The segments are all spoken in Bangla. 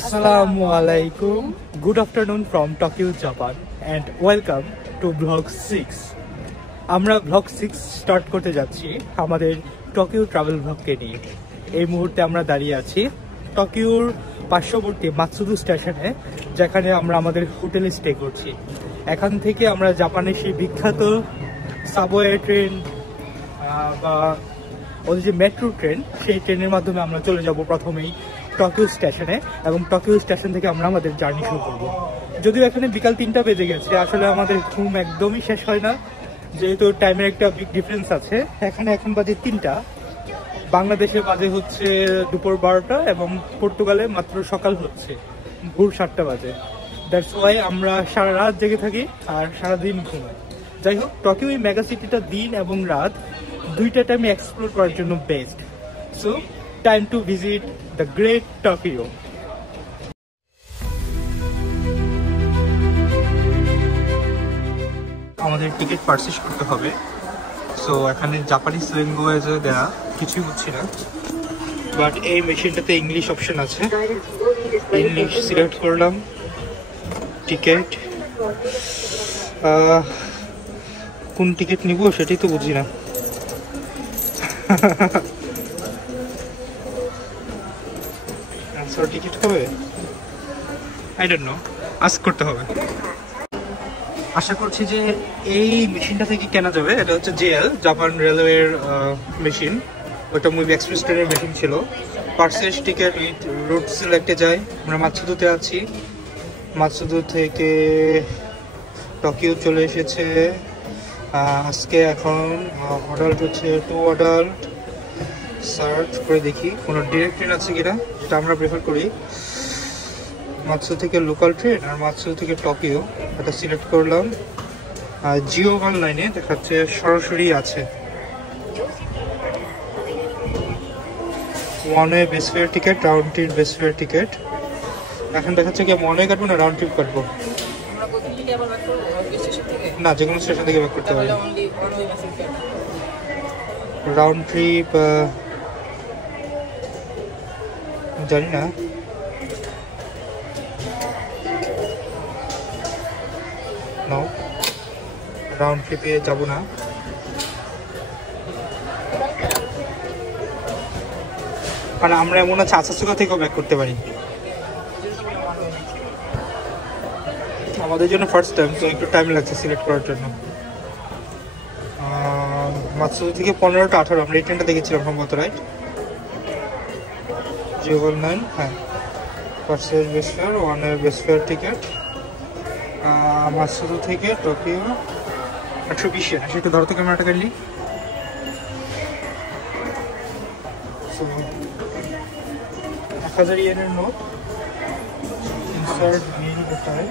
Assalamu alaikum. Good afternoon from Tokyo, Japan, and welcome to vlog 6. আমরা vlog 6 স্টার্ট করতে যাচ্ছি আমাদের টোকিও ট্রাভেল ব্লগকে নিয়ে। এই মুহূর্তে আমরা দাঁড়িয়ে আছি টোকিওর পার্শ্ববর্তী মাতসুদু স্টেশনে, যেখানে আমরা আমাদের হোটেলে স্টে করছি। এখান থেকে আমরা জাপানের সেই বিখ্যাত সাবওয়ে ট্রেন বা ওদের যে মেট্রো ট্রেন, সেই ট্রেনের মাধ্যমে আমরা চলে যাব প্রথমেই টোকিও স্টেশনে, এবং টোকিও স্টেশন থেকে আমরা আমাদের জার্নি শুরু করব। যদিও এখানে বিকাল 3টা বেজে গেছে, আসলে আমাদের ঘুম একদমই শেষ হয় না, যেহেতু টাইমের একটা বিগ ডিফারেন্স আছে। এখানে এখন বাজে 3টা, বাংলাদেশে বাজে হচ্ছে দুপুর 12টা, এবং পর্তুগালে মাত্র সকাল হচ্ছে ভোর 7টা বাজে। দ্যাটস ওয়াই আমরা সারা রাত জেগে থাকি আর সারাদিন ঘুমাই। যাই হোক, টোকিও এই মেগা সিটিটা দিন এবং রাত দুইটা টাইমে এক্সপ্লোর করার জন্য best. So time to visit the great Tokyo. আমাদের টিকিট পারচেজ করতে হবে। সো এখানে জাপানিজ ল্যাঙ্গুয়েজে দেয়া কিছুই হচ্ছে না, বাট এই মেশিনটাতে ইংলিশ অপশন আছে। ইংলিশ সিলেক্ট করলাম, টিকিট। কোন টিকিট নিব সেটাই তো বুঝি না। টিকিট হবে, আই ডোন্ট নো, আস্ক করতে হবে। আশা করছি যে এই মেশিনটা থেকে কেনা যাবে। এটা হচ্ছে জেএল, জাপান রেলওয়ের মেশিন। ওটা মুভি এক্সপ্রেস ট্রেনের মেশিন ছিল। পার্সেস টিকিট উইথ রুট সিলেক্টে যাই। আমরা মাতসুদুতে আছি, মাতসুদু থেকে টোকিও চলে এসেছে আজকে। এখন অ্যাডাল্ট হচ্ছে 2 অ্যাডাল্ট। সার্চ করে দেখি কোনো ডিরেক্ট ট্রেন আছে কিনা, যেটা আমরা প্রেফার করি। মাতসু থেকে লোকাল ট্রেন আর মাতসু থেকে টোকিও, এটা সিলেক্ট করলাম। জিও অনলাইনে দেখাচ্ছে সরাসরি আছে। One way base fare ticket, round trip base fare ticket. এখন দেখাচ্ছে কি ওয়ান ওয়ে কাটবো না রাউন্ড ট্রিপ কাটবো? না, যে কোনো স্টেশন থেকে ব্যাক করতে পারি। রাউন্ড ট্রিপ জানি না। রাউন্ড ট্রিপে যাবো না। মানে আমরা এমন আছে আসাসুকা থেকেও ব্যাক করতে পারি। আমাদের জন্য ফার্স্ট টাইম, তো একটু টাইম লাগছে সিলেক্ট করার জন্য। মাতসুদু থেকে 15টা 18, আমরা এই ট্রেনটা দেখেছিলাম সম্ভবত, রাইট? 019, হ্যাঁ। পার্সেস base fare, one way base fare ticket. Matsudo থেকে টোকিও 120 yen। একটু ধরো তো ক্যামেরাটা কাটলি। 1000 ইয়েনের নোট ইনসার্ট বিল করতে হয়।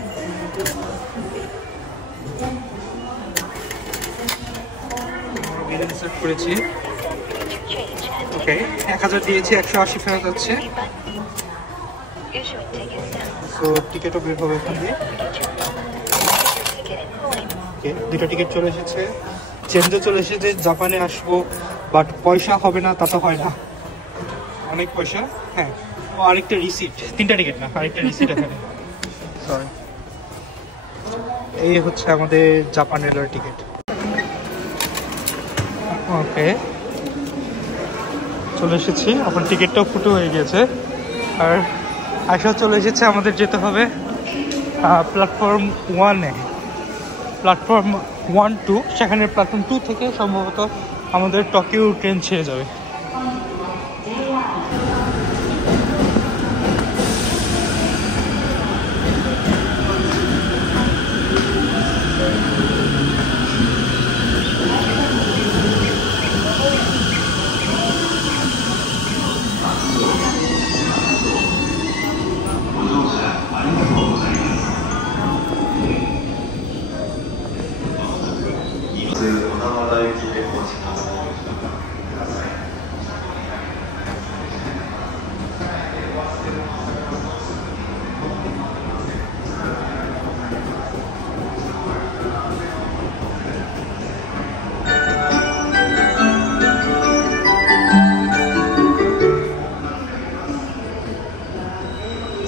বিল ইনসার্ট করেছি। ওকে, 1000 দিয়েছি, 180 ফেরত হচ্ছে। সো টিকিটও বের হবে এখান দিয়ে। ওকে, দুটো টিকিট চলে এসেছে। চেঞ্জও চলে এসেছে। জাপানে আসবো বাট পয়সা হবে না, তা তো হয় না, অনেক পয়সা। হ্যাঁ, ও আরেকটা রিসিট, 3টা টিকিট না, আরেকটা রিসিট এখানে। সরি, এই হচ্ছে আমাদের জাপান রেলওয়ের টিকিট। ওকে, চলে এসেছি। এখন টিকিটটাও ফুটো হয়ে গেছে, আর আশা চলে এসেছে। আমাদের যেতে হবে প্ল্যাটফর্ম 1-এ। প্ল্যাটফর্ম 1, 2, সেখানে প্ল্যাটফর্ম 2 থেকে সম্ভবত আমাদের টোকিও ট্রেন ছেড়ে যাবে।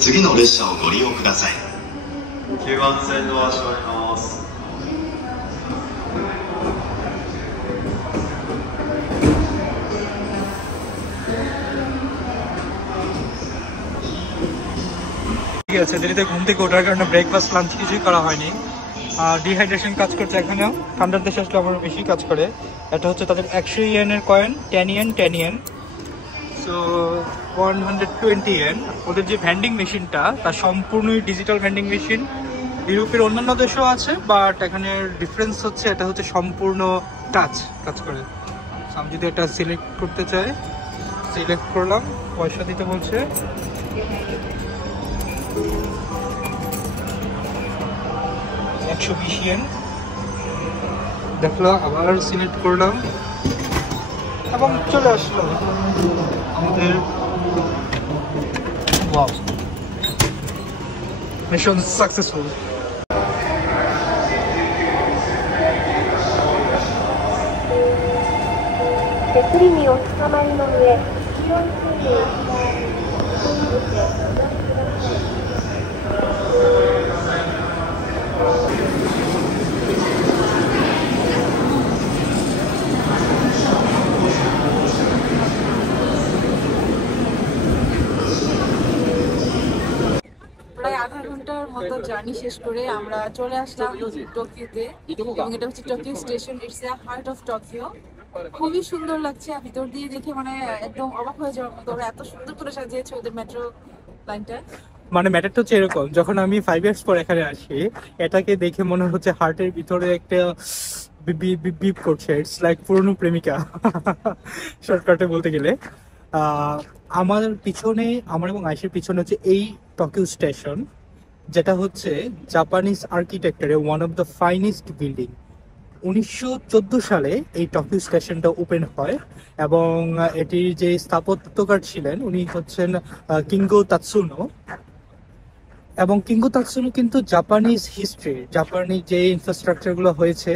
次の列車をご利用ください。9番線ドア閉まります。ঠিক আছে, দেরিতে ঘুম থেকে ওঠার কারণে ব্রেকফাস্ট লাঞ্চ কিছুই করা হয়নি। ডিহাইড্রেশন কাজ করছে এখানেও, ঠান্ডার দেশে আসলে আমার বেশি কাজ করে। এটা হচ্ছে তাদের 100 ইয়েনের কয়েন, 10 ইয়েন 10 ইয়েন, সো 120 ইয়েন। ওদের যে ভ্যান্ডিং মেশিনটা তা সম্পূর্ণই ডিজিটাল ভ্যান্ডিং মেশিন। ইউরোপের অন্যান্য দেশেও আছে, বাট এখানে ডিফারেন্স হচ্ছে এটা হচ্ছে সম্পূর্ণ টাচ কাজ করে। আমি যদি এটা সিলেক্ট করতে চাই, সিলেক্ট করলাম, পয়সা দিতে বলছে, দেখলো, আবার সিলেক্ট করলাম এবং চলে আসলো আমাদের মিশন সাকসেসফুল। প্রায় আধা ঘন্টার মতো জার্নি শেষ করে আমরা চলে আসলাম টোকিওতে, এবং এটা হচ্ছে Tokyo station. It's a heart of Tokyo. খুবই সুন্দর লাগছে, ভিতর দিয়ে দেখে মানে একদম অবাক হয়ে যাওয়ার মতো। ওরা এত সুন্দর করে সাজিয়েছে ওদের মেট্রো লাইনটা। মানে ম্যাটারটা হচ্ছে এরকম, যখন আমি 5 ইয়ার্স পর এখানে আসি, এটাকে দেখে মনে হচ্ছে হার্টের ভিতরে একটা বিপ করছে। ইটস লাইক পুরনো প্রেমিকা শর্টকাটে বলতে গেলে। আমার পিছনে, আমার এবং আইসের পিছনে হচ্ছে এই টোকিও স্টেশন, যেটা হচ্ছে জাপানিজ আর্কিটেকচারে one of the finest building. 1914 সালে এই টোকিও স্টেশনটা ওপেন হয়, এবং এটির যে স্থাপত্যকার ছিলেন উনি হচ্ছেন কিঙ্গো তাৎসুনো। এবং কিঙ্গো তাৎসুনো কিন্তু জাপানিজ হিস্ট্রি, জাপানিজ যে ইনফ্রাস্ট্রাকচারগুলো হয়েছে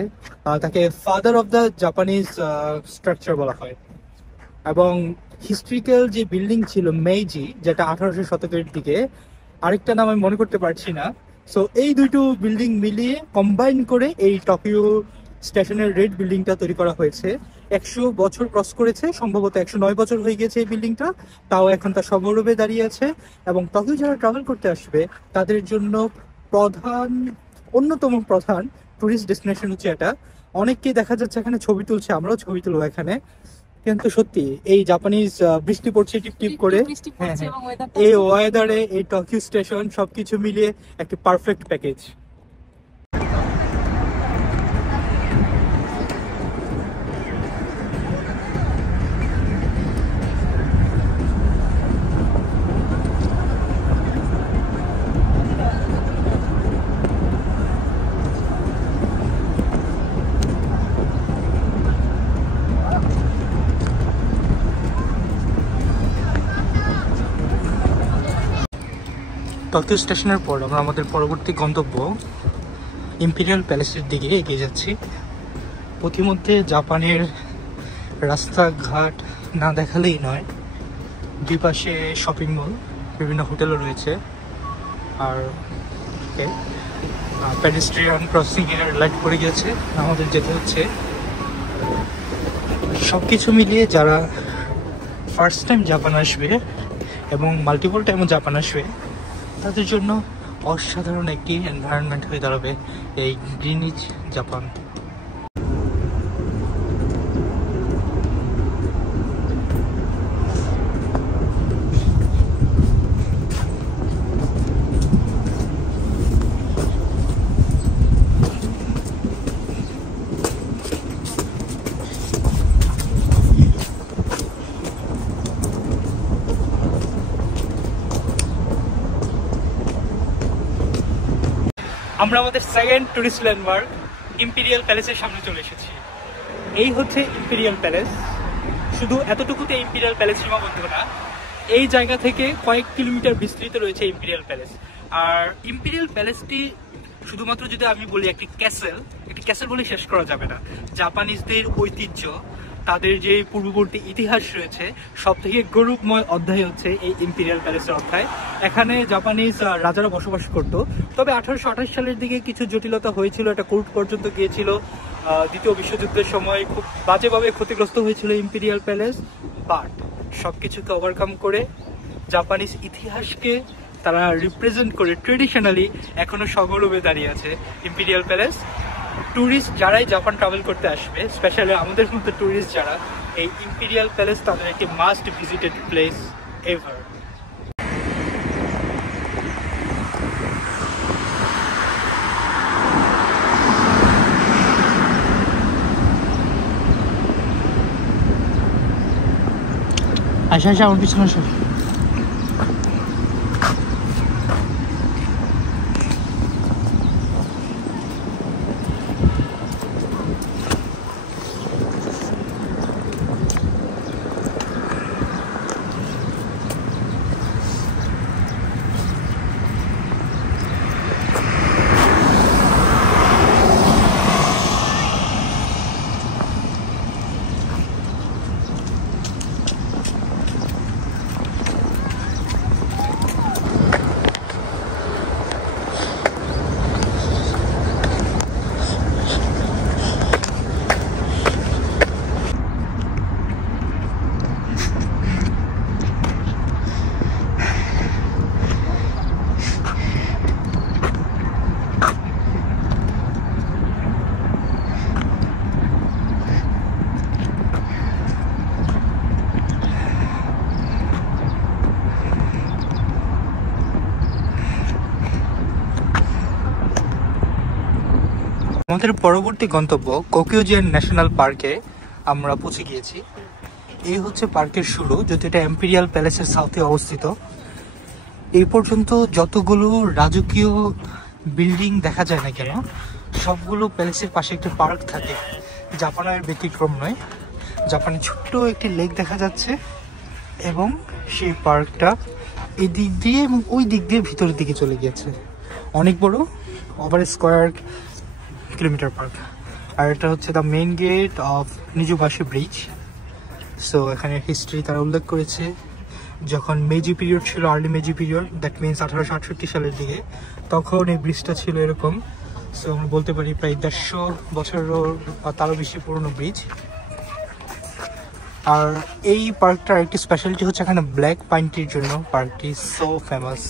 তাকে father of the Japanese structure বলা হয়। এবং হিস্ট্রিক্যাল যে বিল্ডিং ছিল মেইজি, যেটা 1800 শতকের দিকে, আরেকটা নাম আমি মনে করতে পারছি না। সো এই দুটো বিল্ডিং মিলিয়ে কম্বাইন করে এই টোকিও স্টেশনের রেড বিল্ডিংটা তৈরি করা হয়েছে। 100 বছর ক্রস করেছে, সম্ভবত 109 বছর হয়ে গেছে এই বিল্ডিংটা, তাও এখন তার সগৌরবে দাঁড়িয়ে আছে। এবং টোকিও যারা ট্রাভেল করতে আসবে তাদের জন্য অন্যতম প্রধান টুরিস্ট ডেস্টিনেশন হচ্ছে এটা। অনেককেই দেখা যাচ্ছে এখানে ছবি তুলছে, আমরাও ছবি তুলবো এখানে। কিন্তু সত্যি এই জাপানিজ বৃষ্টি পড়ছে টিপ টিপ করে, হ্যাঁ হ্যাঁ, এই ওয়েদারে এই টোকিও স্টেশন সবকিছু মিলিয়ে একটি পারফেক্ট প্যাকেজ। টোকিও স্টেশনের পর আমরা আমাদের পরবর্তী গন্তব্য ইম্পিরিয়াল প্যালেসের দিকে এগিয়ে যাচ্ছি। পথিমধ্যে জাপানের রাস্তাঘাট না দেখালেই নয়, দুই পাশে শপিং মল, বিভিন্ন হোটেলও রয়েছে, আর প্যাডেস্ট্রিয়ান ক্রসিংয়ের লাইট পড়ে গেছে, আমাদের যেতে হচ্ছে। সব কিছু মিলিয়ে যারা ফার্স্ট টাইম জাপান আসবে এবং মাল্টিপল টাইমও জাপান আসবে, তাদের জন্য অসাধারণ একটি এনভায়রনমেন্ট হয়ে দাঁড়াবে এই গ্রিনিচ জাপান। আমরা আমাদের সেকেন্ড টুরিস্ট ল্যান্ডমার্ক ইম্পিরিয়াল প্যালেসের সামনে চলে এসেছি। এই হচ্ছে ইম্পিরিয়াল প্যালেস। শুধু এতটুকুতে ইম্পিরিয়াল প্যালেস সীমাবদ্ধ না, এই জায়গা থেকে কয়েক কিলোমিটার বিস্তৃত রয়েছে ইম্পিরিয়াল প্যালেস। আর ইম্পিরিয়াল প্যালেসটি শুধুমাত্র যদি আমি বলি একটি ক্যাসেল বলে শেষ করা যাবে না। জাপানিজদের ঐতিহ্য, তাদের যে পূর্ববর্তী ইতিহাস রয়েছে সব থেকে গৌরবময় অধ্যায় হচ্ছে এই ইম্পিরিয়াল প্যালেসের অধ্যায়। এখানে জাপানিজ রাজারা বসবাস করত। তবে 1828 সালের দিকে কিছু জটিলতা হয়েছিল, এটা কোর্ট পর্যন্ত গিয়েছিল। দ্বিতীয় বিশ্বযুদ্ধের সময় খুব বাজেভাবে ক্ষতিগ্রস্ত হয়েছিল ইম্পিরিয়াল প্যালেস। বাট সবকিছুকে ওভারকাম করে জাপানিজ ইতিহাসকে তারা রিপ্রেজেন্ট করে ট্রেডিশনালি এখনো সগৌরবে দাঁড়িয়ে আছে ইম্পিরিয়াল প্যালেস। ট্যুরিস্ট যারাই জাপান ট্রাভেল করতে আসবে, স্পেশালি আমাদের মধ্যে ট্যুরিস্ট যারা, এই ইম্পিরিয়াল প্যালেস তাদের একটি মাস্ট ভিজিটেড প্লেস এভার। আচ্ছা আচ্ছা, আমার পিছনে আসো। আমাদের পরবর্তী গন্তব্য কোকিউজিয়ান ন্যাশনাল পার্কে আমরা পৌঁছে গিয়েছি। এই হচ্ছে পার্কের শুরু, যদি এটা ইম্পিরিয়াল প্যালেসের সাউথে অবস্থিত। এই পর্যন্ত যতগুলো রাজকীয় বিল্ডিং দেখা যায় না কেন, সবগুলো প্যালেসের পাশে একটি পার্ক থাকে। জাপানের ব্যতিক্রম নয়। জাপানে ছোট্ট একটি লেক দেখা যাচ্ছে এবং সেই পার্কটা এই দিক দিয়ে এবং ওই দিক দিয়ে ভিতরের দিকে চলে গিয়েছে। অনেক বড়, ওভার স্কোয়ার কিলোমিটার পার্ক। আর এটা হচ্ছে the main gate of Nijubashi bridge. So এখানে হিস্ট্রি তারা উল্লেখ করেছে, যখন মেজি পিরিয়ড ছিল, আর্লি মেজি পিরিয়ড, দ্যাট মিনস 1868 সালের দিকে, তখন এই ব্রিজটা ছিল এরকম। সো আমরা বলতে পারি প্রায় 150 বছরেরও বা তারও বেশি পুরনো ব্রিজ। আর এই পার্কটার একটি স্পেশালিটি হচ্ছে এখানে ব্ল্যাক পাইন ট্রির জন্য পার্কটি সো ফেমাস।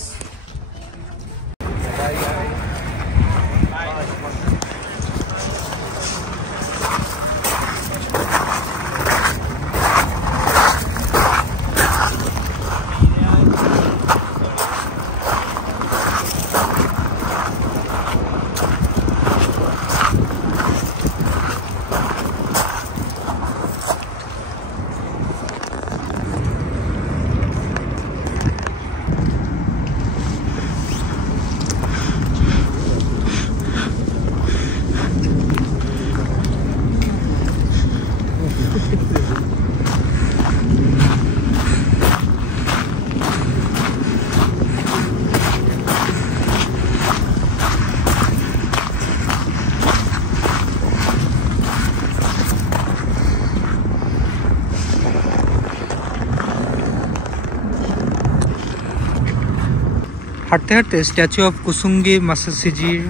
হাঁটতে হাঁটতে স্ট্যাচু অফ কুসুঙ্গি মাসাসিজির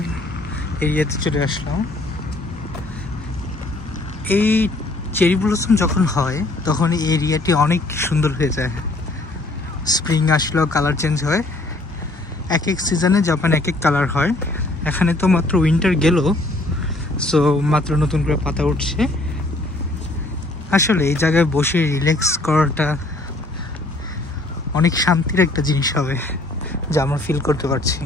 এরিয়াতে চলে আসলাম। এই চেরি ব্লসম যখন হয় তখন এই এরিয়াটি অনেক সুন্দর হয়ে যায়। স্প্রিং আসলেও কালার চেঞ্জ হয়। এক এক সিজনে জাপানে এক এক কালার হয়। এখানে তো মাত্র উইন্টার গেল, সো মাত্র নতুন করে পাতা উঠছে। আসলে এই জায়গায় বসে রিল্যাক্স করাটা অনেক শান্তির একটা জিনিস হবে, যা আমরা ফিল করতে পারছি।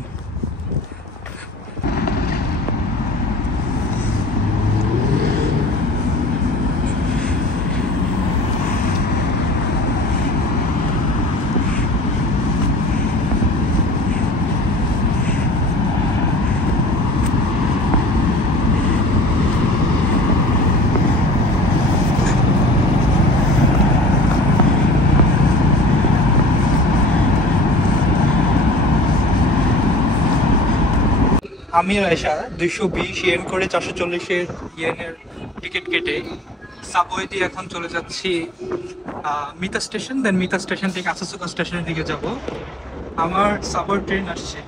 আমি আর আয়শা 220 ইয়েন করে 440 ইয়েনের টিকিট কেটে সাবওয়ে দিয়ে এখন চলে যাচ্ছি মিতা স্টেশন, দেন মিতা স্টেশন থেকে আসাসুকা স্টেশনের দিকে যাব। আমার সাবওয়ে ট্রেন আসছে,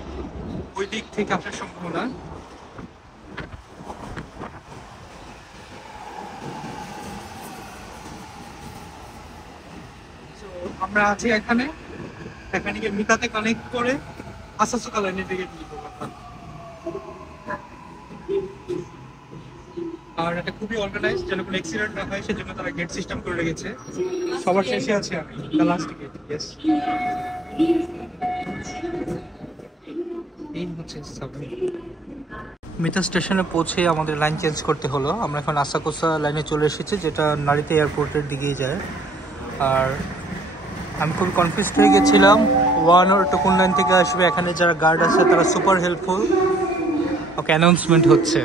ওই দিক থেকে আসার সম্ভাবনা। আমরা আছি এখানে গিয়ে মিতাতে কানেক্ট করে আসাসুকা লাইনের দিকে নিয়ে যাবো। আর এটা খুবই অর্গানাইজ, যেন কোনো অ্যাক্সিডেন্ট না হয় সেজন্য তারা গেট সিস্টেম করে রেখেছে। সবার শেষে আছে আমি, দ্য লাস্ট গেট। ইয়েস, এই হচ্ছে সাবওয়ে। মিতা স্টেশনে পৌঁছে আমাদের লাইন চেঞ্জ করতে হলো। আমরা এখন আসাকুসা লাইনে চলে এসেছি, যেটা নারিতা এয়ারপোর্টের দিকেই যায়। আর আমি খুব কনফিউজ হয়ে গেছিলাম 1 or 2 কোন লাইন থেকে আসবে। এখানে যারা গার্ড আছে তারা সুপার হেল্পফুল। ওকে, অ্যানাউন্সমেন্ট হচ্ছে।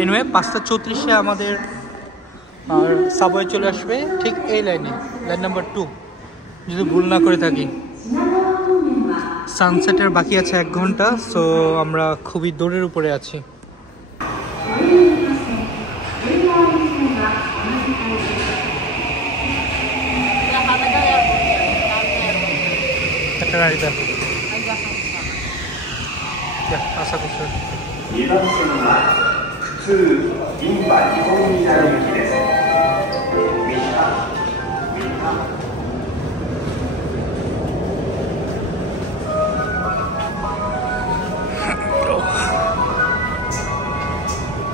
এনিওয়ে 5:34 আমাদের আর সাবওয়ে চলে আসবে ঠিক এই লাইনে, লাইন নাম্বার 2 যদি ভুল না করে থাকি। সানসেটের বাকি আছে 1 ঘন্টা, সো আমরা খুবই দৌড়ের উপরে আছি। আশা করছি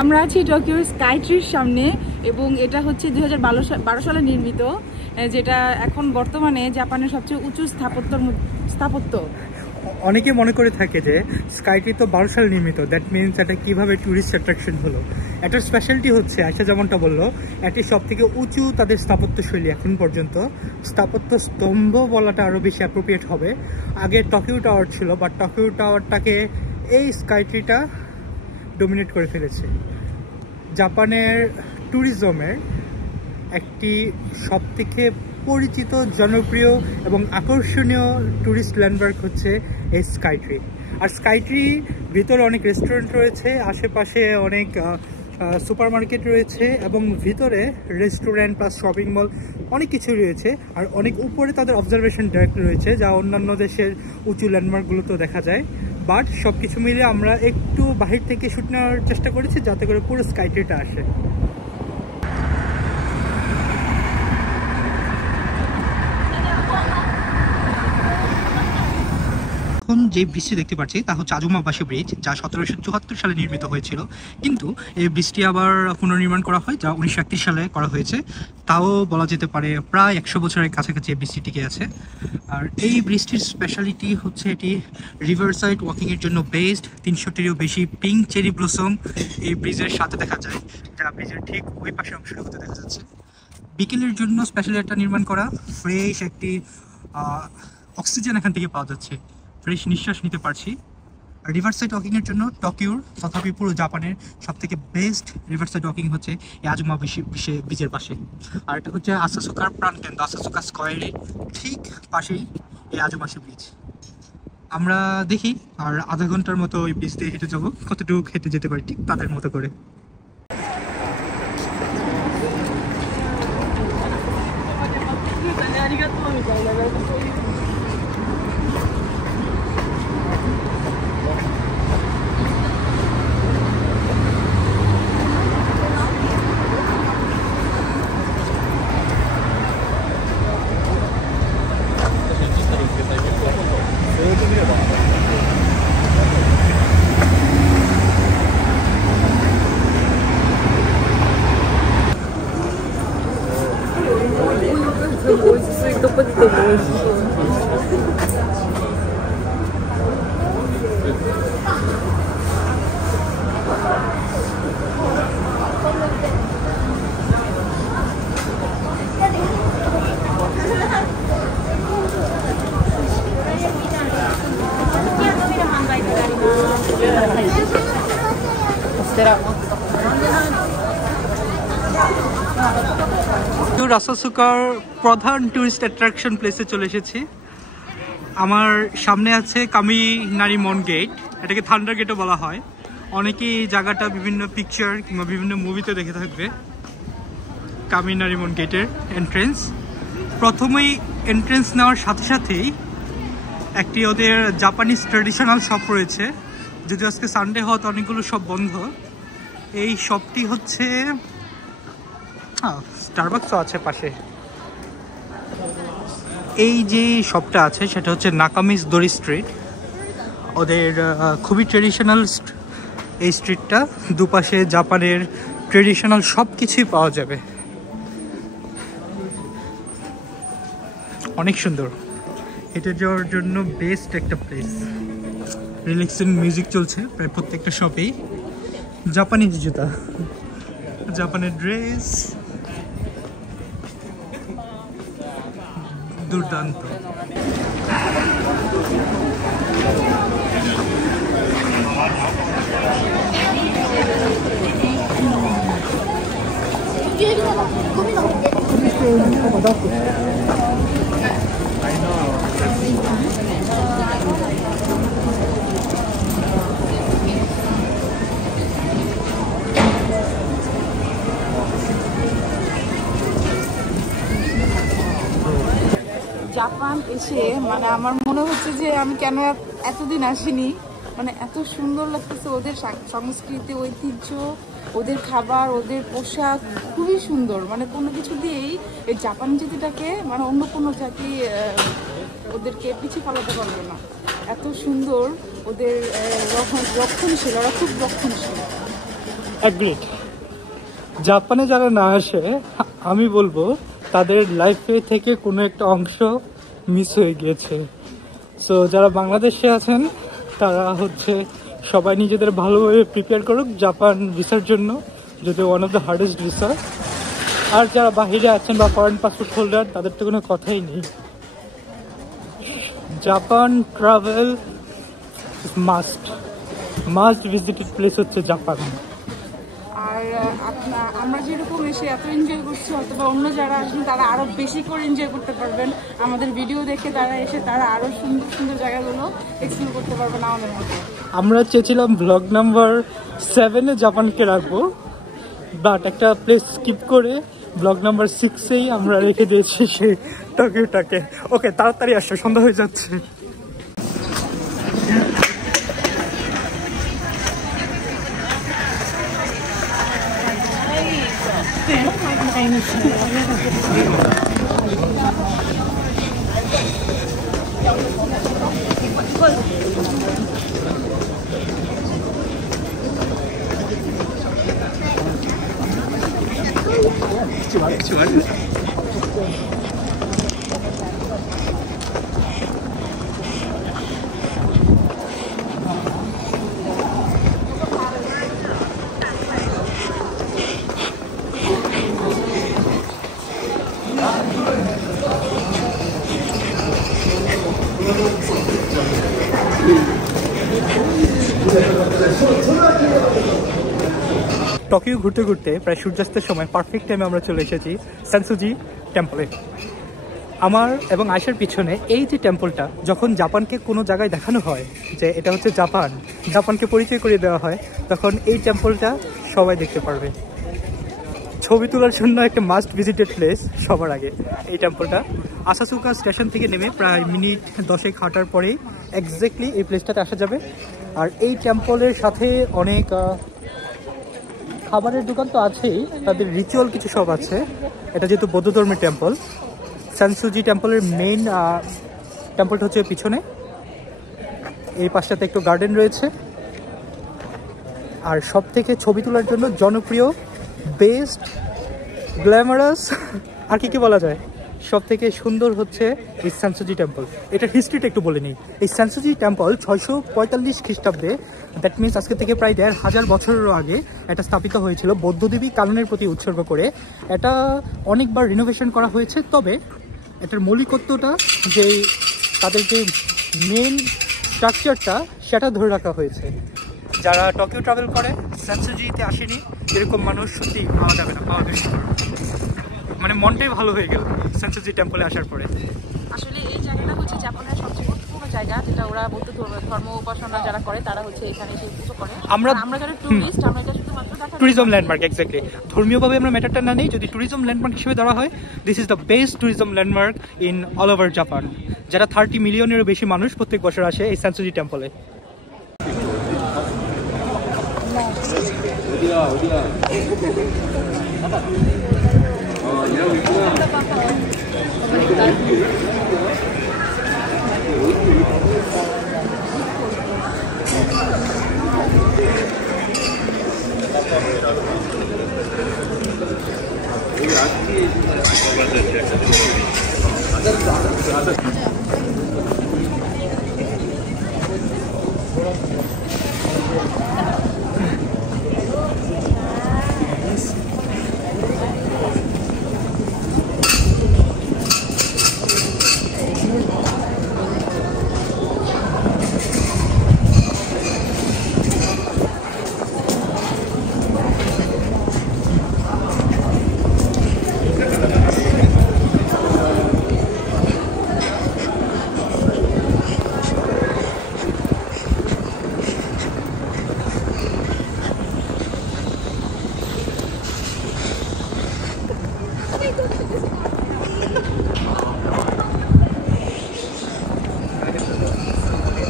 আমরা আছি টোকিওর স্কাইট্রির সামনে, এবং এটা হচ্ছে 2012 সালে নির্মিত, যেটা এখন বর্তমানে জাপানের সবচেয়ে উঁচু স্থাপত্য। অনেকে মনে করে থাকে যে স্কাইট্রি তো 12 সালে নির্মিত, দ্যাট মিনস এটা কিভাবে ট্যুরিস্ট অ্যাট্রাকশন হলো। এটার স্পেশালিটি হচ্ছে আশা যেমনটা বললো, এটি সব থেকে উঁচু তাদের স্থাপত্যশৈলী এখন পর্যন্ত। স্থাপত্য স্তম্ভ বলাটা আরও বেশি অ্যাপ্রোপ্রিয়েট হবে। আগে টোকিও টাওয়ার ছিল, বাট টোকিও টাওয়ারটাকে এই স্কাইট্রিটা ডোমিনেট করে ফেলেছে। জাপানের ট্যুরিজমের একটি সবথেকে পরিচিত, জনপ্রিয় এবং আকর্ষণীয় ট্যুরিস্ট ল্যান্ডমার্ক হচ্ছে এই স্কাইট্রি। আর স্কাইট্রি ভিতরে অনেক রেস্টুরেন্ট রয়েছে, আশেপাশে অনেক সুপার মার্কেট রয়েছে, এবং ভিতরে রেস্টুরেন্ট প্লাস শপিং মল অনেক কিছু রয়েছে। আর অনেক উপরে তাদের অবজারভেশন ডেক রয়েছে, যা অন্যান্য দেশের উঁচু ল্যান্ডমার্কগুলোতেও দেখা যায়। বাট সব কিছু মিলে আমরা একটু বাহির থেকে শ্যুট নেওয়ার চেষ্টা করেছি, যাতে করে পুরো স্কাইট্রিটা আসে। এখন যে ব্রিজটি দেখতে পাচ্ছি তা হচ্ছে আজুমাবাসী ব্রিজ, যা 1774 সালে নির্মিত হয়েছিল। কিন্তু এই ব্রিজটি আবার পুনর্নির্মাণ করা হয়, যা 1931 সালে করা হয়েছে। তাও বলা যেতে পারে প্রায় 100 বছরের কাছাকাছি এই ব্রিজটি টিকে আছে। আর এই ব্রিজটির স্পেশালিটি হচ্ছে এটি রিভার সাইড ওয়াকিংয়ের জন্য বেস্ট। 300টিরও বেশি পিঙ্ক চেরি ব্লসম এই ব্রিজের সাথে দেখা যায়, যা ব্রিজের ঠিক ওই পাশে অংশটুকুতে দেখা যাচ্ছে। বিকেলের জন্য স্পেশালি একটা নির্মাণ করা, ফ্রেশ একটি অক্সিজেন এখান থেকে পাওয়া যাচ্ছে, ফ্রেশ নিঃশ্বাস নিতে পারছি। আর রিভার সাইড ওয়াকিংয়ের জন্য টোকিওর তথাপি পুরো জাপানের সবথেকে বেস্ট রিভার সাইড ওয়াকিং হচ্ছে এই আজুমাবাসী ব্রিজের পাশে। আর এটা হচ্ছে আসাসুকার প্রাণকেন্দ্র, আসাসুকা স্কয়ারের ঠিক পাশেই এই আজুমাবাসী ব্রিজ। আমরা দেখি আর আধা ঘন্টার মতো ওই ব্রিজ দিয়ে হেঁটে যাবো, কতটুকু হেঁটে যেতে পারি ঠিক তাদের মতো করে। আসাসুকার প্রধান টুরিস্ট অ্যাট্রাকশন প্লেসে চলে এসেছি। আমার সামনে আছে কামিনারিমন গেট, এটাকে থান্ডার গেটও বলা হয়। অনেকেই জায়গাটা বিভিন্ন পিকচার কিংবা বিভিন্ন মুভিতে দেখে থাকবে। কামিনারিমন গেটের এন্ট্রেন্স। প্রথমেই এন্ট্রেন্স নেওয়ার সাথে সাথেই একটি ওদের জাপানিজ ট্র্যাডিশনাল শপ রয়েছে, যদি আজকে সানডে হওয়াতে অনেকগুলো শপ বন্ধ। এই শপটি হচ্ছে স্টারবাকসও আছে পাশে। এই যে শপটা আছে সেটা হচ্ছে নাকামিজ দরি স্ট্রিট। ওদের খুবই ট্রেডিশনাল এই স্ট্রিটটা, দুপাশে জাপানের ট্রেডিশনাল সব কিছুই পাওয়া যাবে। অনেক সুন্দর, হেঁটে যাওয়ার জন্য বেস্ট একটা প্লেস। রিল্যাক্সিং মিউজিক চলছে প্রায় প্রত্যেকটা শপেই। জাপানিজ জুতা, জাপানের ড্রেস, দুর্দান্ত। জাপান এসে মানে আমার মনে হচ্ছে যে আমি কেন এতদিন আসিনি। মানে এত সুন্দর লাগতেছে, ওদের সংস্কৃতি, ঐতিহ্য, ওদের খাবার, ওদের পোশাক খুবই সুন্দর। মানে কোনো কিছু দিয়েই এই জাপান জাতিটাকে মানে অন্য কোনো জাতি ওদেরকে পিছিয়ে ফেলাতে পারবে না। এত সুন্দর ওদের রক্ষণশীল, ওরা খুব রক্ষণশীল। অ্যাগ্রিড। জাপানে যারা না আসে আমি বলবো তাদের লাইফে থেকে কোনো একটা অংশ মিস হয়ে গিয়েছে। সো যারা বাংলাদেশে আছেন তারা হচ্ছে সবাই নিজেদের ভালোভাবে প্রিপেয়ার করুক জাপান ভিসার জন্য, যদি one of the hardest visa. আর যারা বাহিরে আছেন বা ফরেন পাসপোর্ট হোল্ডার তাদের তো কোনো কথাই নেই। Japan travel must visited place হচ্ছে জাপান। আর আমরা যেরকম এসে এত এনজয় করছি, অথবা অন্য যারা আসবেন তারা আরো বেশি করে এনজয় করতে পারবেন। আমাদের ভিডিও দেখে তারা এসে তারা আরো সুন্দর সুন্দর জায়গাগুলো এক্সপ্লোর করতে পারবেন আমাদের মতো। আমরা চেয়েছিলাম ব্লগ নাম্বার 7-এ জাপানকে রাখবো, বাট একটা প্লেস স্কিপ করে ব্লগ নাম্বার 6-এই আমরা রেখে দিয়েছি সেই টোকিওটাকে। ওকে, তাড়াতাড়ি আসো, সন্ধ্যা হয়ে যাচ্ছে। টোকিও ঘুরতে ঘুরতে প্রায় সূর্যাস্তের সময় পারফেক্ট টাইমে আমরা চলে এসেছি সেনসুজি টেম্পলে। আমার এবং আয়েশার পিছনে এই যে টেম্পলটা, যখন জাপানকে কোনো জায়গায় দেখানো হয় যে এটা হচ্ছে জাপানকে পরিচয় করিয়ে দেওয়া হয়, তখন এই টেম্পলটা সবাই দেখতে পারবে। ছবি তোলার জন্য একটা মাস্ট ভিজিটেড প্লেস সবার আগে এই টেম্পলটা। আসাসুকা স্টেশন থেকে নেমে প্রায় মিনিট 10 হাঁটার পরেই এক্স্যাক্টলি এই প্লেসটাতে আসা যাবে। আর এই টেম্পলের সাথে অনেক খাবারের দোকান তো আছেই, তাদের রিচুয়াল কিছু সব আছে। এটা যেহেতু বৌদ্ধ ধর্মের টেম্পল, সেনসুজি টেম্পলের মেইন টেম্পলটা হচ্ছে পিছনে, এই পাশটাতে একটু গার্ডেন রয়েছে। আর সব থেকে ছবি তোলার জন্য জনপ্রিয়, বেস্ট, গ্ল্যামারাস, আর কি বলা যায়, সব থেকে সুন্দর হচ্ছে এই সেনসুজি টেম্পল। এটার হিস্ট্রিটা একটু বলে নিই। এই সেনসুজি টেম্পল 645 খ্রিস্টাব্দে, দ্যাট মিনস আজকে থেকে প্রায় 1500 বছরেরও আগে এটা স্থাপিত হয়েছিল বৌদ্ধদেবী কাননের প্রতি উৎসর্গ করে। এটা অনেকবার রিনোভেশন করা হয়েছে, তবে এটার মৌলিকত্বটা যে তাদের যে মেন স্ট্রাকচারটা সেটা ধরে রাখা হয়েছে। যারা টোকিও ট্রাভেল করে সেনসুজিতে আসেনি এরকম মানুষ সত্যি পাওয়া যাবে না, পাওয়া যাবে। মানে মনটাই ভালো হয়ে গেল সেনসুজি টেম্পলে আসার পরে। আসলে এই জায়গাটা হচ্ছে জাপানের সবচেয়ে গুরুত্বপূর্ণ জায়গা, যেটা ওরা বৌদ্ধ ধর্ম উপাসনা যারা করে তারা হচ্ছে এখানে এসে পুজো করে। আমরা যারা টুরিস্ট আমরা এটা শুধুমাত্র ট্যুরিজম ল্যান্ডমার্ক, এক্স্যাক্টলি। ধর্মীয়ভাবে আমরা ম্যাটারটা না নেই, যদি ট্যুরিজম ল্যান্ডমার্ক হিসেবে ধরা হয়, this is the best tourism landmark in all over Japan. যারা 30 মিলিয়নেরও বেশি মানুষ প্রত্যেক বছর আসে এই সেন্সুজি টেম্পলে।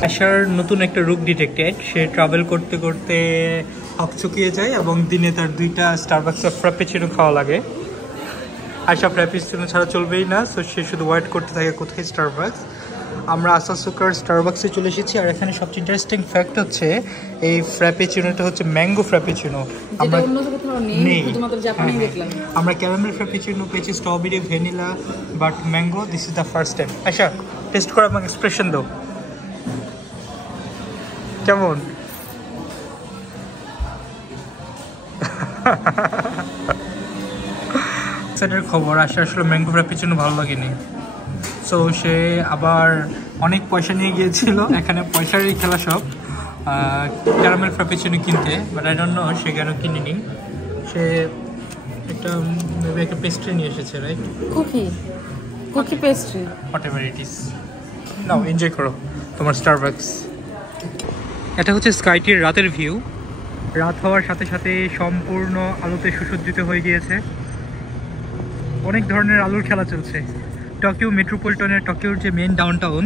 আশার নতুন একটা রূপ ডিটেক্টেড। সে ট্রাভেল করতে করতে হকচকিয়ে যায় এবং দিনে তার 2টা স্টারবাক্সের ফ্র্যাপেচিনো খাওয়া লাগে। আশা ফ্র্যাপেচিনো ছাড়া চলবেই না, সো সে শুধু ওয়েট করতে থাকে কোথায় স্টারবাক্স। আমরা আসাসুকার স্টারবাক্সে চলে এসেছি, আর এখানে সবচেয়ে ইন্টারেস্টিং ফ্যাক্ট হচ্ছে এই ফ্র্যাপেচিনোটা হচ্ছে ম্যাঙ্গো ফ্র্যাপেচিনো। আমরা নেই, আমরা ক্যারামেল ফ্র্যাপেচিনো পেয়েছি, strawberry, vanilla, but mango this is the first time. Asha test করে আমাকে এক্সপ্রেশন দাও কেমন? সেটার খবর, আসলে ম্যাঙ্গো ফ্র্যাপেচিনো ভালো লাগেনি, সো সে আবার অনেক পয়সা নিয়ে গিয়েছিল, এখানে পয়সারই খেলা সব, ক্যারামেল ফ্র্যাপেচিনো কিনতে, বাট আই ডোন্ট নো সে কেন কিনেনি। সে একটা পেস্ট্রি নিয়ে এসেছে, right? Cookie pastry, whatever it is. Now enjoy করো তোমার স্টারবাক্স। এটা হচ্ছে স্কাইটির রাতের ভিউ। রাত হওয়ার সাথে সাথে সম্পূর্ণ আলোতে সুসজ্জিত হয়ে গিয়েছে, অনেক ধরনের আলোর খেলা চলছে। টোকিও মেট্রোপলিটনের, টোকিওর যে মেন ডাউনটাউন,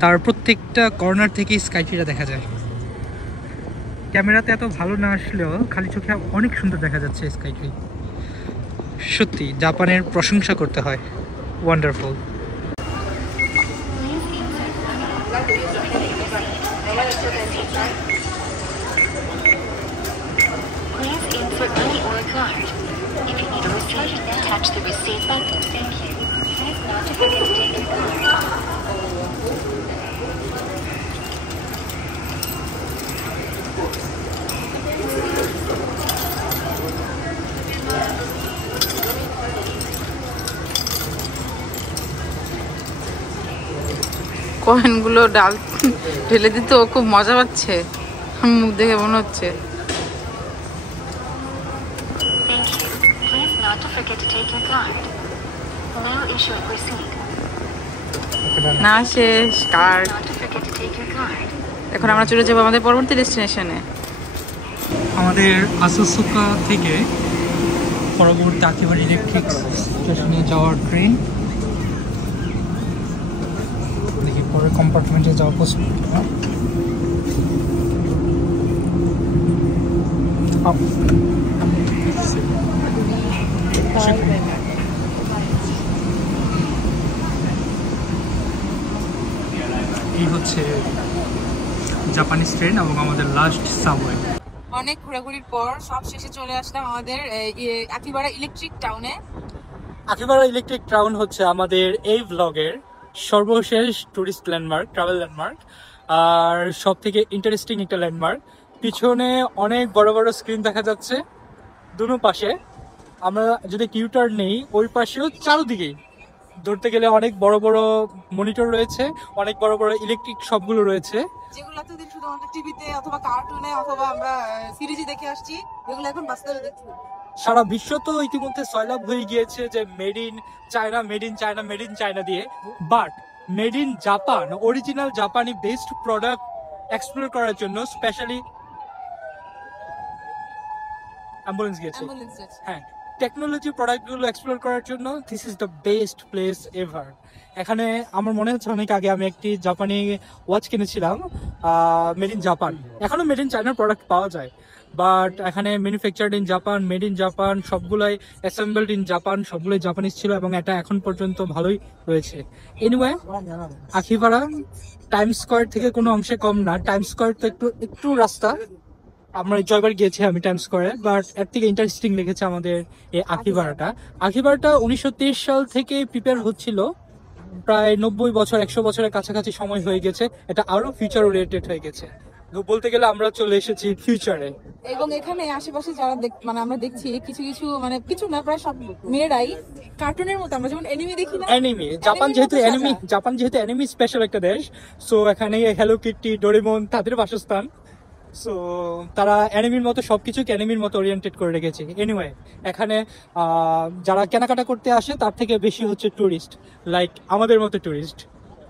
তার প্রত্যেকটা কর্নার থেকেই স্কাইট্রিটা দেখা যায়। ক্যামেরাতে এত ভালো না আসলেও খালি চোখে অনেক সুন্দর দেখা যাচ্ছে স্কাইট্রি। সত্যি জাপানের প্রশংসা করতে হয়, wonderful. Please insert money or a card. If you need a receipt, touch the receipt button. Thank you. Please not to forget to take your card. কয়েনগুলো ডাল ঢেলে দিতে ও খুব মজা পাচ্ছে, মুখ দেখে মনে হচ্ছে। না শেষ কার্ড। এখন আমরা চলে যাবো আমাদের পরবর্তী ডেস্টিনেশনে। আমাদের আসাসুকা থেকে পরবর্তী আকিবারি ইলেকট্রিক স্টেশনে যাওয়ার ট্রেন। দেখি পরের কম্পার্টমেন্টে যাওয়া পসিবল না। এই হচ্ছে জাপানিজ ট্রেন এবং আমাদের লাস্ট সাবওয়ে। অনেক ঘোরাঘুরির পর সব শেষে চলে আসলাম আমাদের আকিবারা ইলেকট্রিক টাউনে। আকিবারা ইলেকট্রিক টাউন হচ্ছে আমাদের এই ব্লগের সর্বশেষ টুরিস্ট ল্যান্ডমার্ক, ট্রাভেল ল্যান্ডমার্ক, আর সব থেকে ইন্টারেস্টিং একটা ল্যান্ডমার্ক। পিছনে অনেক বড় বড় স্ক্রিন দেখা যাচ্ছে দুনো পাশে। আমরা যদি টিউটার নেই, ওই পাশেও চারদিকেই ধরতে গেলে অনেক বড় বড় মনিটর রয়েছে, অনেক বড় বড় ইলেকট্রিক শপগুলো রয়েছে, যেগুলো এতদিন শুধু আমাদের টিভিতে অথবা কার্টুনে অথবা আমরা সিরিজে দেখে আসছি, এগুলো এখন বাস্তবে দেখছি। সারা বিশ্ব তো ইতিমধ্যে সয়লাভ হয়ে গিয়েছে যে made in China, made in China, made in China দিয়ে, but made in Japan, original জাপানি বেস্ট প্রোডাক্ট এক্সপ্লোর করার জন্য স্পেশালি অ্যাম্বুলেন্স গেছে। অ্যাম্বুলেন্স যাচ্ছে। হ্যাঁ, টেকনোলজি প্রোডাক্টগুলো এক্সপ্লোর করার জন্য this is the best place ever. এখানে আমার মনে হচ্ছে অনেক আগে আমি একটি জাপানি ওয়াচ কিনেছিলাম, মেড ইন জাপান। এখনো মেড ইন চায়নার প্রোডাক্ট পাওয়া যায়, বাট এখানে manufactured in Japan, made in Japan, সবগুলোই অ্যাসেম্বলড ইন জাপান, সবগুলোই জাপানিজ ছিল এবং এটা এখন পর্যন্ত ভালোই রয়েছে। এনিওয়ে, আখিভাড়া টাইম স্কোয়ার থেকে কোনো অংশে কম না। টাইম স্কোয়ার তো একটু রাস্তা, আমরা জয়বার গিয়েছি আমি টাইম স্কোয়ারে, বাট এর থেকে ইন্টারেস্টিং লেগেছে আমাদের এই আখিভাড়াটা। আখিভাড়াটা 1923 সাল থেকে প্রিপেয়ার হচ্ছিল, প্রায় 90 বছর 100 বছরের কাছাকাছি সময় হয়ে গেছে। এটা আরো ফিউচার ওরিয়েন্টেড হয়ে গেছে। বলতে গেলে আমরা চলে এসেছি ফিউচারে। এবং এখানে আশেপাশে যারা মানে আমরা দেখছি কিছু কিছু মানে কিছু না প্রায় সব মেয়েরাই কার্টুনের মতো, আমরা যেমন অ্যানিমে দেখি না, অ্যানিমে। জাপান যেহেতু অ্যানিমে স্পেশাল একটা দেশ, সো এখানে হ্যালো কিটি, ডোরেমন তাদের বাসস্থান। সো তারা অ্যানিমির মতো সবকিছুকে অ্যানিমির মতো ওরিয়েন্টেড করে রেখেছে। এনিওয়ে, এখানে যারা কেনাকাটা করতে আসে তার থেকে বেশি হচ্ছে ট্যুরিস্ট, লাইক আমাদের মতো ট্যুরিস্ট।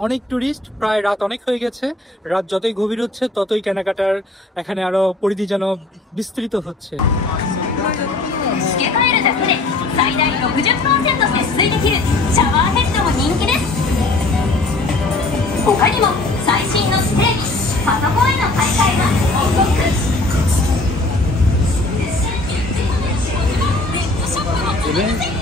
অনেক ট্যুরিস্ট, প্রায় রাত অনেক হয়ে গেছে। রাত যতই গভীর হচ্ছে ততই কেনাকাটার এখানে আরো পরিধি যেন বিস্তৃত হচ্ছে। 付け替えるだけで最大 60% 節水できるシャワーヘッドも人気です。他にも最新のステージパソコンへの買い替えはお得。ネットショップも止めません。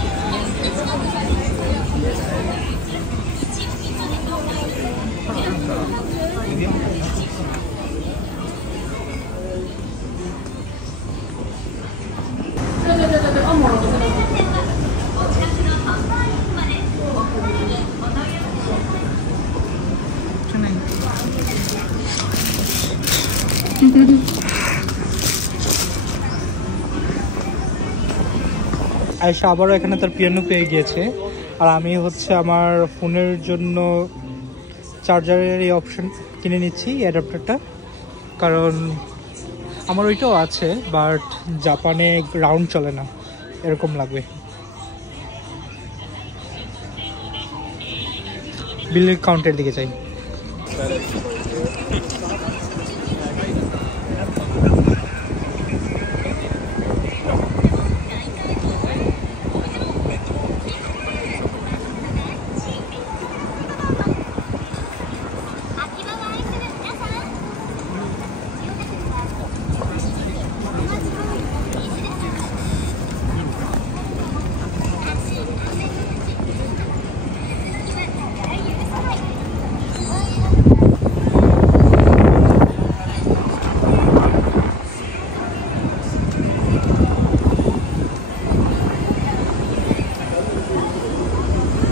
আয়েশা আবারও এখানে তার পিয়ানো পেয়ে গিয়েছে, আর আমি হচ্ছে আমার ফোনের জন্য চার্জারের এই অপশন কিনে নিচ্ছি, অ্যাডাপ্টারটা, কারণ আমার ওইটাও আছে বাট জাপানে রাউন্ড চলে না, এরকম লাগবে। বিলের কাউন্টের দিকে যাই।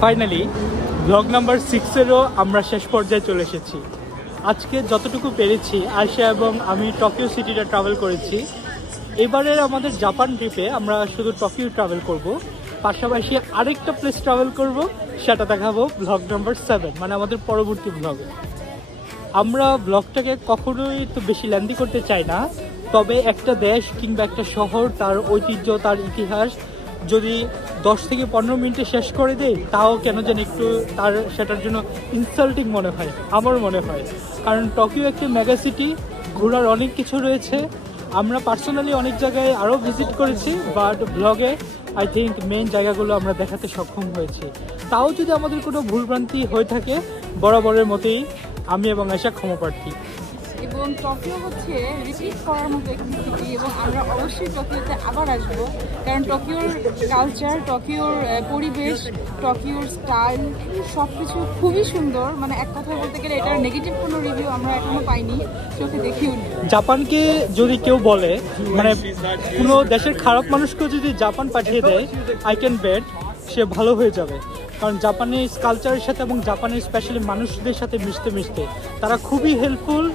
ফাইনালি ব্লগ নাম্বার 6-এরও আমরা শেষ পর্যায়ে চলে এসেছি। আজকে যতটুকু পেরেছি আয়েশা এবং আমি টোকিও সিটিটা ট্রাভেল করেছি। এবারের আমাদের জাপান ট্রিপে আমরা শুধু টোকিও ট্রাভেল করব, পাশাপাশি আরেকটা প্লেস ট্রাভেল করব, সেটা দেখাবো ব্লগ নাম্বার 7, মানে আমাদের পরবর্তী ব্লগে। আমরা ব্লগটাকে কখনোই তো বেশি লেন্দি করতে চাই না, তবে একটা দেশ কিংবা একটা শহর, তার ঐতিহ্য, তার ইতিহাস যদি 10 থেকে 15 মিনিটে শেষ করে দেয়, তাও কেন যেন একটু সেটার জন্য ইনসাল্টিং মনে হয়, আমার মনে হয়। কারণ টোকিও একটি মেগা সিটি, ঘোরার অনেক কিছু রয়েছে। আমরা পার্সোনালি অনেক জায়গায় আরও ভিজিট করেছি, বাট ব্লগে আই থিঙ্ক মেইন জায়গাগুলো আমরা দেখাতে সক্ষম হয়েছি। তাও যদি আমাদের কোনো ভুলভ্রান্তি হয়ে থাকে, বরাবরের মতোই আমি এবং আয়েশা ক্ষমাপ্রার্থী। এবং টোকিও হচ্ছে রিপিট করার মতো একটি সিটি, এবং আমরা অবশ্যই টোকিওতে আবার আসবো, কারণ টোকিওর কালচার, টোকিওর পরিবেশ, টোকিওর স্টাইল সব কিছু খুবই সুন্দর। মানে এক কথা বলতে গেলে এটার নেগেটিভ কোনো রিভিউ আমরা এখনো পাইনি, চোখে দেখিও নি। জাপানকে যদি কেউ বলে, মানে কোনো দেশের খারাপ মানুষকেও যদি জাপান পাঠিয়ে দেয়, আই ক্যান বেট সে ভালো হয়ে যাবে। কারণ জাপানিজ কালচারের সাথে এবং জাপানের স্পেশালি মানুষদের সাথে মিশতে মিশতে তারা খুবই হেল্পফুল।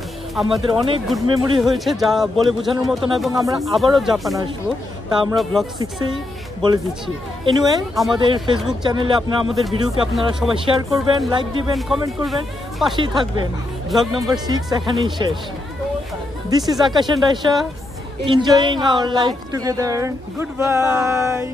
আমাদের অনেক গুড মেমোরি হয়েছে, যা বলে বোঝানোর মতো না, এবং আমরা আবারও জাপান আসবো, তা আমরা ব্লগ 6-এই বলে দিচ্ছি। এনিওয়ে, আমাদের ফেসবুক চ্যানেলে আপনারা আমাদের ভিডিওকে আপনারা সবাই শেয়ার করবেন, লাইক দিবেন, কমেন্ট করবেন, পাশেই থাকবেন। ব্লগ নাম্বার 6 এখানেই শেষ। This is Akash and Ayesha, enjoying our life together. Goodbye.